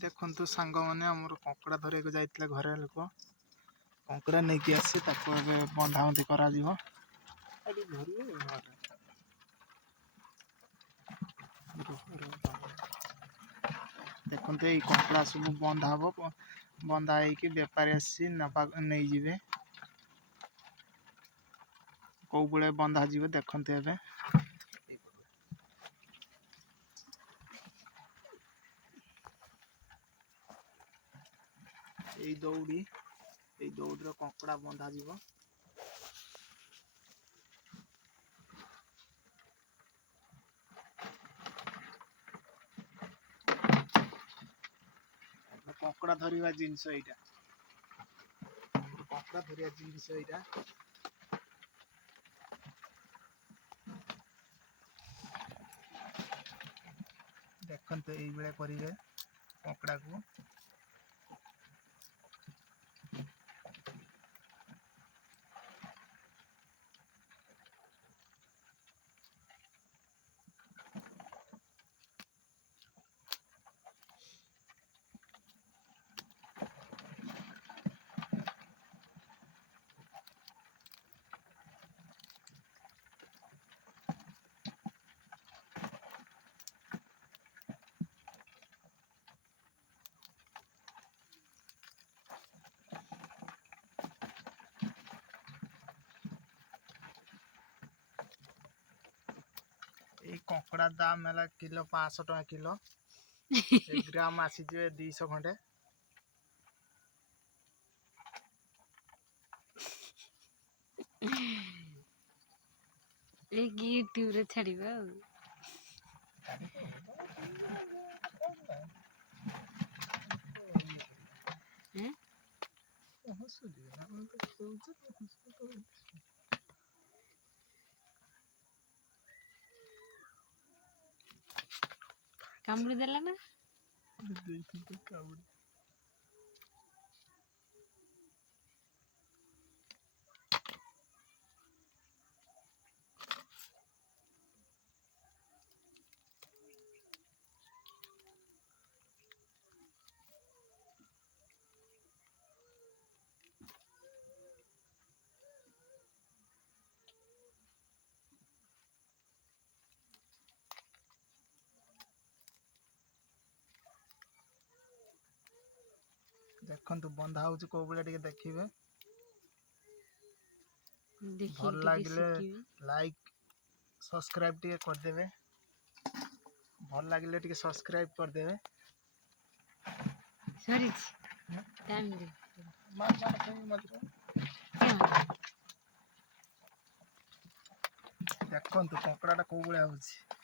ଦେଖନ୍ତୁ ସାଙ୍ଗମାନେ ଆମର କଙ୍କଡ଼ା ଧରିବାକୁ ଯାଇଥିଲେ ଘରେ ଲୋକ କଙ୍କଡ଼ା ନେଇକି ଆସି ତାକୁ ଏବେ ବନ୍ଧାବନ୍ଧି କରାଯିବ। ଦେଖନ୍ତୁ ଏଇ କଙ୍କଡ଼ା ସବୁ ବନ୍ଧା ହବ, ବନ୍ଧା ହେଇକି ବେପାରୀ ଆସି ନେଇଯିବେ। କୋଉ ବେଳେ ବନ୍ଧା ଯିବ ଦେଖନ୍ତୁ ଏବେ। ଏଇ ଦଉଡ଼ିର କଙ୍କଡ଼ା ବନ୍ଧା ଯିବ। କଙ୍କଡ଼ା ଧରିବା ଜିନିଷ ଏଇଟା। କଙ୍କଡ଼ା ଧରିବା ଜିନିଷ ଏଇଟା। ଦେଖନ୍ତୁ ଏଇଭଳିଆ କରିବେ କଙ୍କଡ଼ାକୁ। এই କଙ୍କଡ଼ା ଦାମ ହେଲା କିଲୋ 500 ଟଙ୍କା କିଲୋ। ଗ୍ରାମ ଆସିଯିବେ 200 ଖଣ୍ଡେ। ୟୁଟ୍ୟୁବ ରେ ଛାଡ଼ିବା ଆଉ। କାମୁଡ଼ି ଦେଲା ନା? ଦେଖନ୍ତୁ ବନ୍ଧା ହଉଛି କୋଉ ବେଳେ ଟିକେ ଦେଖିବେ। ଦେଖିକି ଭଲ ଟିକେ ଲାଗିଲେ ଶିଖିବି। ଲାଇକ୍ ସବସ୍କ୍ରାଇବ ଟିକେ କରିଦେବେ। ଭଲ ଲାଗିଲେ ଟିକେ ସବସ୍କ୍ରାଇବ କରିଦେବେ। ସରିଛି ଟାଇମ୍ ଦେ। ଦେଖନ୍ତୁ କଙ୍କଡ଼ାଟା କୋଉ ଭଳିଆ ହଉଛି।